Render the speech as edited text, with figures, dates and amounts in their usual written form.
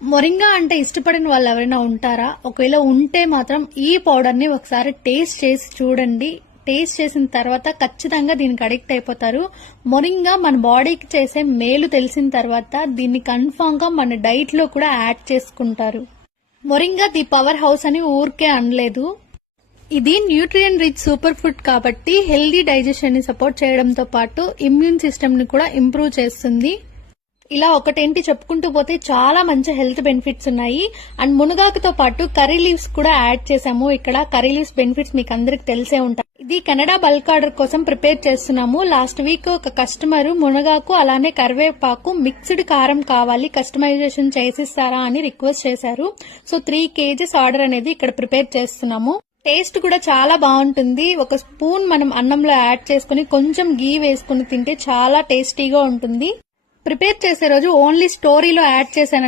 Moringa అంటే ఇష్టపడిన వాళ్ళు ఎవరైనా ఉంటారా? ఒకవేళ ఉంటే మాత్రం ఈ పౌడర్ ని ఒకసారి టేస్ట్ చేసి చూడండి. టేస్ట్ చేసిన తర్వాత ఖచ్చితంగా దీనికి అడిక్ట్ అయిపోతారు. మొరింగా మన బాడీకి చేసే మేలు తెలిసిన తర్వాత దీన్ని కన్ఫామ్ గా మన డైట్ లో కూడా యాడ్ చేసుకుంటారు. మొరింగా ది పవర్ హౌస్ అని ఊరికే అనలేదు. ఇది న్యూట్రియన్ రిచ్ సూపర్ ఫుడ్ కాబట్టి హెల్దీ డైజెషన్ ని సపోర్ట్ చేయడంతో పాటు ఇమ్యూన్ సిస్టమ్ ని కూడా ఇంప్రూవ్ చేస్తుంది. ఇలా ఒకటేంటి చెప్పుకుంటూ పోతే చాలా మంచి హెల్త్ బెనిఫిట్స్ ఉన్నాయి. అండ్ మునగాకుతో పాటు కర్రీ లీవ్స్ కూడా యాడ్ చేసాము. ఇక్కడ కర్రీ లీవ్స్ బెనిఫిట్స్ మీకు అందరికి తెలిసే ఉంటాయి. ఇది కెనడా బల్క్ ఆర్డర్ కోసం ప్రిపేర్ చేస్తున్నాము. లాస్ట్ వీక్ ఒక కస్టమర్ మునగాకు అలానే కరివేపాకు మిక్స్డ్ కారం కావాలి, కస్టమైజేషన్ చేసిస్తారా అని రిక్వెస్ట్ చేశారు. సో 3 kgs ఆర్డర్ అనేది ఇక్కడ ప్రిపేర్ చేస్తున్నాము. టేస్ట్ కూడా చాలా బాగుంటుంది. ఒక స్పూన్ మనం అన్నంలో యాడ్ చేసుకుని కొంచెం గీ వేసుకుని తింటే చాలా టేస్టీగా ఉంటుంది. ప్రిపేర్ చేసే రోజు ఓన్లీ స్టోరీలో యాడ్ చేశాను.